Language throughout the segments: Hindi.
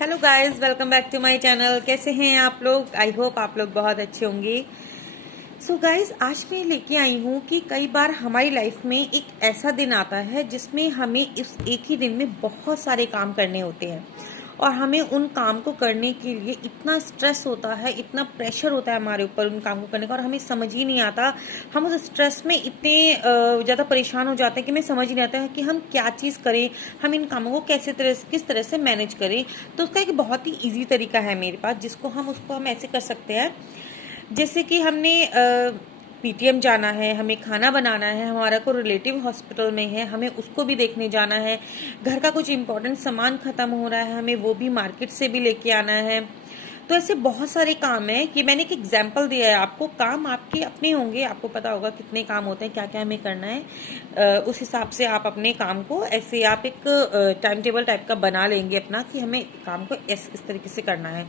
Hello guys, welcome back to my channel. कैसे हैं आप लोग? आई होप आप लोग बहुत अच्छे होंगे। सो गाइस, आज मैं लेके आई हूँ कि कई बार हमारी लाइफ में एक ऐसा दिन आता है जिसमें हमें इस एक ही दिन में बहुत सारे काम करने होते हैं और हमें उन काम को करने के लिए इतना स्ट्रेस होता है, इतना प्रेशर होता है हमारे ऊपर उन काम को करने का, और हमें समझ ही नहीं आता। हम उस स्ट्रेस में इतने ज़्यादा परेशान हो जाते हैं कि हमें समझ ही नहीं आता है कि हम क्या चीज़ करें, हम इन कामों को किस तरह से मैनेज करें। तो उसका एक बहुत ही ईजी तरीका है मेरे पास, जिसको हम ऐसे कर सकते हैं। जैसे कि हमने पीटीएम जाना है, हमें खाना बनाना है, हमारा कोई रिलेटिव हॉस्पिटल में है, हमें उसको भी देखने जाना है, घर का कुछ इंपॉर्टेंट सामान ख़त्म हो रहा है, हमें वो भी मार्केट से भी लेके आना है। तो ऐसे बहुत सारे काम हैं कि मैंने एक एग्जाम्पल दिया है आपको। काम आपके अपने होंगे, आपको पता होगा कितने काम होते हैं, क्या क्या हमें करना है। उस हिसाब से आप अपने काम को ऐसे आप एक टाइम टेबल टाइप का बना लेंगे अपना कि हमें काम को इस तरीके से करना है।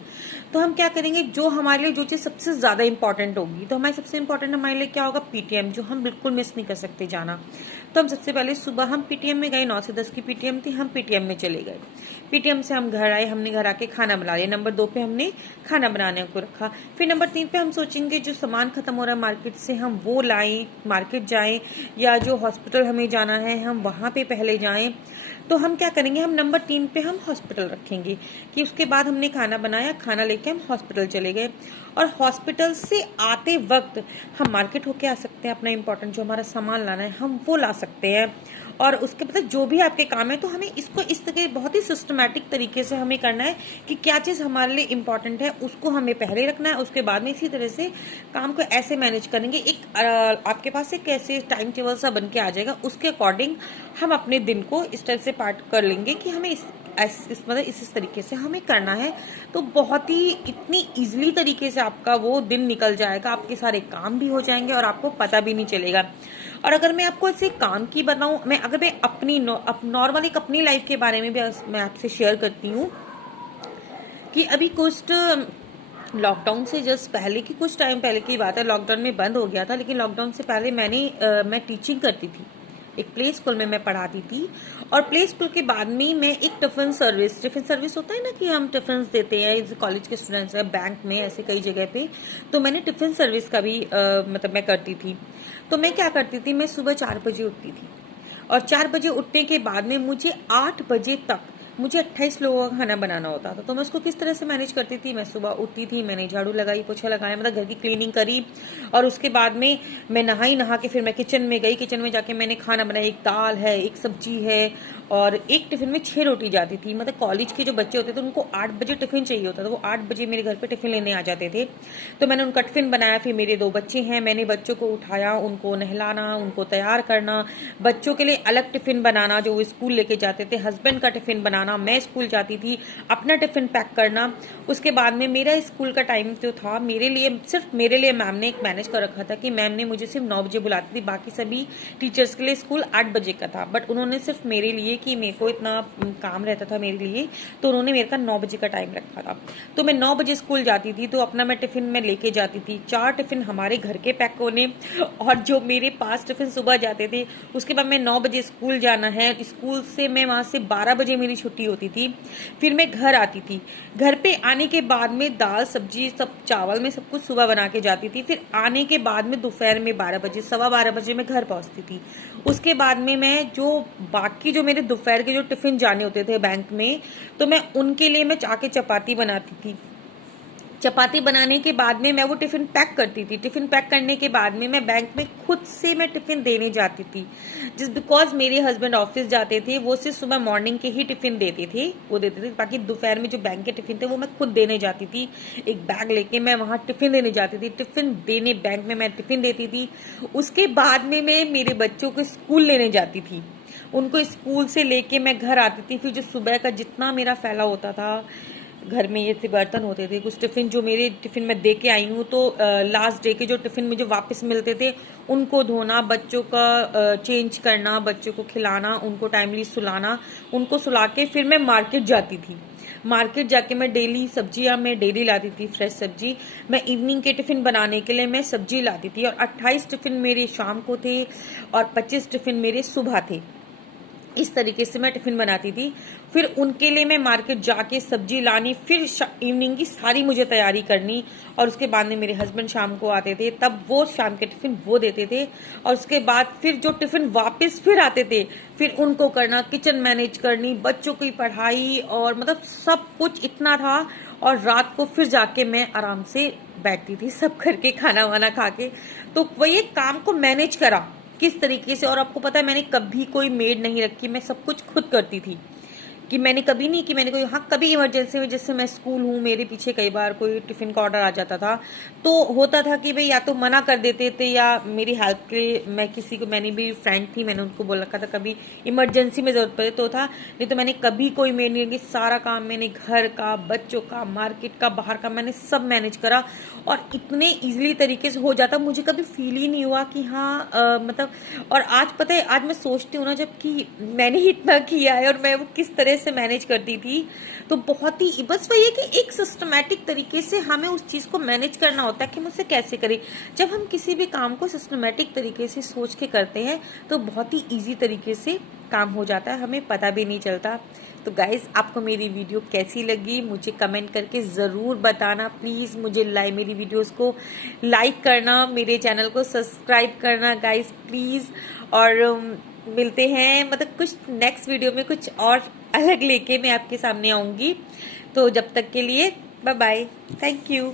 तो हम क्या करेंगे, जो हमारे लिए जो चीज़ सबसे ज़्यादा इंपॉर्टेंट होगी, तो हमारे सबसे इंपॉर्टेंट हमारे लिए क्या होगा, पीटीएम, जो हम बिल्कुल मिस नहीं कर सकते जाना। तो हम सबसे पहले सुबह हम पीटीएम में गए, 9 से 10 की पीटीएम थी, हम पीटीएम में चले गए। पीटीएम से हम घर आए, हमने घर आके खाना बना लिया। नंबर 2 पे हमने खाना बनाने को रखा। फिर नंबर 3 पे हम सोचेंगे जो सामान खत्म हो रहा है मार्केट से, हम वो लाएं, मार्केट जाएं, या जो हॉस्पिटल हमें जाना है हम वहाँ पे पहले जाएं। तो हम क्या करेंगे, हम नंबर 3 पे हम हॉस्पिटल रखेंगे कि उसके बाद हमने खाना बनाया, खाना लेके हम हॉस्पिटल चले गए। और हॉस्पिटल से आते वक्त हम मार्केट होके आ सकते हैं, अपना इंपॉर्टेंट जो हमारा सामान लाना है हम वो ला सकते हैं। और उसके बाद जो भी आपके काम है, तो हमें इसको इस तरह बहुत ही सिस्टमैटिक तरीके से हमें करना है कि क्या चीज़ हमारे लिए इम्पॉर्टेंट है उसको हमें पहले रखना है। उसके बाद में इसी तरह से काम को ऐसे मैनेज करेंगे, एक आपके पास एक ऐसे टाइम टेबल सा बन के आ जाएगा। उसके अकॉर्डिंग हम अपने दिन को इस तरह से पार्ट कर लेंगे कि हमें इस तरीके से हमें करना है। तो बहुत ही इतनी इजीली तरीके से आपका वो दिन निकल जाएगा, आपके सारे काम भी हो जाएंगे और आपको पता भी नहीं चलेगा। और अगर मैं आपको ऐसे काम की बताऊं, अगर मैं अपनी नॉर्मल एक अपनी लाइफ के बारे में भी मैं आपसे शेयर करती हूँ कि अभी कुछ लॉकडाउन से जस्ट पहले की कुछ टाइम पहले की बात है। लॉकडाउन में बंद हो गया था, लेकिन लॉकडाउन से पहले मैं टीचिंग करती थी, एक प्ले स्कूल में मैं पढ़ाती थी। और प्ले स्कूल के बाद में मैं एक टिफ़िन सर्विस होता है ना कि हम टिफ़िन देते हैं, कॉलेज के स्टूडेंट्स हैं, बैंक में, ऐसे कई जगह पे। तो मैंने टिफ़िन सर्विस का भी मतलब मैं करती थी। तो मैं क्या करती थी, मैं सुबह 4 बजे उठती थी, और 4 बजे उठने के बाद में मुझे 8 बजे तक मुझे 28 लोगों का खाना बनाना होता था। तो मैं उसको किस तरह से मैनेज करती थी, मैं सुबह उठती थी, मैंने झाड़ू लगाई, पोछा लगाया, मतलब घर की क्लीनिंग करी, और उसके बाद में मैं नहा के फिर मैं किचन में गई। किचन में जाके मैंने खाना बनाया, एक दाल है, एक सब्जी है, और एक टिफिन में 6 रोटी जाती थी। मतलब कॉलेज के जो बच्चे होते थे उनको 8 बजे टिफिन चाहिए होता था, वो 8 बजे मेरे घर पे टिफिन लेने आ जाते थे। तो मैंने उनका टिफिन बनाया। फिर मेरे 2 बच्चे हैं, मैंने बच्चों को उठाया, उनको नहलाना, उनको तैयार करना, बच्चों के लिए अलग टिफिन बनाना जो वो स्कूल लेके जाते थे, हस्बैंड का टिफिन बनाना, मैं स्कूल जाती थी, अपना टिफिन पैक करना। उसके बाद में मेरा स्कूल का टाइम जो था, सिर्फ मेरे लिए मैम ने एक मैनेज कर रखा था कि मैम ने मुझे सिर्फ 9 बजे बुलाती थी, बाकी सभी टीचर्स के लिए स्कूल 8 बजे का था। बट उन्होंने सिर्फ मेरे लिए, कि मेरे को इतना काम रहता था मेरे लिए, तो उन्होंने मेरे का 9 बजे का टाइम रखा था। तो मैं 9 बजे स्कूल जाती थी, तो अपना मैं टिफिन में लेके जाती थी, 4 टिफिन हमारे घर के पैक होने, और जो मेरे पास टिफिन सुबह जाते थे। उसके बाद मैं 9 बजे स्कूल जाना है, स्कूल से मैं वहाँ से 12 बजे मेरी छुट्टी होती थी। फिर मैं घर आती थी, घर पे आने के बाद में दाल सब्जी सब, चावल में सब कुछ सुबह बना के जाती थी। फिर आने के बाद में दोपहर में 12 बजे, 12:15 बजे मैं घर पहुँचती थी। उसके बाद में मैं जो बाकी जो मेरे दोपहर के जो टिफिन जाने होते थे बैंक में, तो मैं उनके लिए मैं जाके चपाती बनाती थी। चपाती बनाने के बाद में मैं वो टिफिन पैक करती थी। टिफिन पैक करने के बाद में मैं बैंक में खुद से मैं टिफिन देने जाती थी, जिस बिकॉज मेरे हस्बैंड ऑफिस जाते थे, वो सिर्फ सुबह मॉर्निंग के ही टिफिन देते थे, वो देते थे। बाकी दोपहर में जो बैंक के टिफिन थे वो मैं खुद देने जाती थी। एक बैग लेके मैं वहाँ टिफिन देने जाती थी, टिफिन देने बैंक में मैं टिफिन देती थी। उसके बाद में मैं मेरे बच्चों को स्कूल लेने जाती थी, उनको स्कूल से लेके मैं घर आती थी। फिर जो सुबह का जितना मेरा फैला होता था घर में, ये थे बर्तन होते थे, कुछ टिफिन जो मेरे टिफिन में दे के आई हूँ, तो लास्ट डे के जो टिफिन मुझे वापस मिलते थे उनको धोना, बच्चों का चेंज करना, बच्चों को खिलाना, उनको टाइमली सुलाना, उनको सुला के फिर मैं मार्केट जाती थी। मार्केट जाके मैं डेली लाती थी फ्रेश सब्जी। मैं इवनिंग के टिफिन बनाने के लिए मैं सब्जी लाती थी, और 28 टिफिन मेरे शाम को थे और 25 टिफिन मेरे सुबह थे। इस तरीके से मैं टिफ़िन बनाती थी। फिर उनके लिए मैं मार्केट जाके सब्जी लानी, फिर इवनिंग की सारी मुझे तैयारी करनी, और उसके बाद में मेरे हस्बैंड शाम को आते थे, तब वो शाम के टिफ़िन वो देते थे, और उसके बाद फिर जो टिफ़िन वापस फिर आते थे, फिर उनको करना, किचन मैनेज करनी, बच्चों की पढ़ाई, और मतलब सब कुछ इतना था। और रात को फिर जाके मैं आराम से बैठती थी सब करके, खाना वाना खा के। तो वही एक काम को मैनेज करा किस तरीके से। और आपको पता है मैंने कभी कोई मेड नहीं रखी, मैं सब कुछ खुद करती थी। कि मैंने कभी नहीं कि मैंने कोई, हाँ कभी इमरजेंसी में, जैसे मैं स्कूल हूँ, मेरे पीछे कई बार कोई टिफ़िन का ऑर्डर आ जाता था, तो होता था कि भाई या तो मना कर देते थे, या मेरी हेल्प के लिए मैं किसी को, मैंने भी फ्रेंड थी, मैंने उनको बोल रखा था कभी इमरजेंसी में ज़रूरत पड़े तो था, नहीं तो मैंने कभी कोई मेड नहीं रखी। सारा काम मैंने घर का, बच्चों का, मार्केट का, बाहर का, मैंने सब मैनेज करा, और इतने ईजिली तरीके से हो जाता, मुझे कभी फील ही नहीं हुआ कि हाँ मतलब। और आज पता है, आज मैं सोचती हूँ ना, जबकि मैंने ही इतना किया है और मैं वो किस तरह से मैनेज करती थी, तो बहुत ही, बस वही है कि एक सिस्टमैटिक तरीके से हमें उस चीज़ को मैनेज करना होता है कि मुझसे कैसे करें। जब हम किसी भी काम को सिस्टमैटिक तरीके से सोच के करते हैं तो बहुत ही ईजी तरीके से काम हो जाता है, हमें पता भी नहीं चलता। तो गाइज़, आपको मेरी वीडियो कैसी लगी मुझे कमेंट करके ज़रूर बताना प्लीज़। मुझे मेरी वीडियोस को लाइक करना, मेरे चैनल को सब्सक्राइब करना गाइज़ प्लीज़। और मिलते हैं मतलब कुछ नेक्स्ट वीडियो में, कुछ और अलग लेके मैं आपके सामने आऊँगी। तो जब तक के लिए बाय बाय, थैंक यू।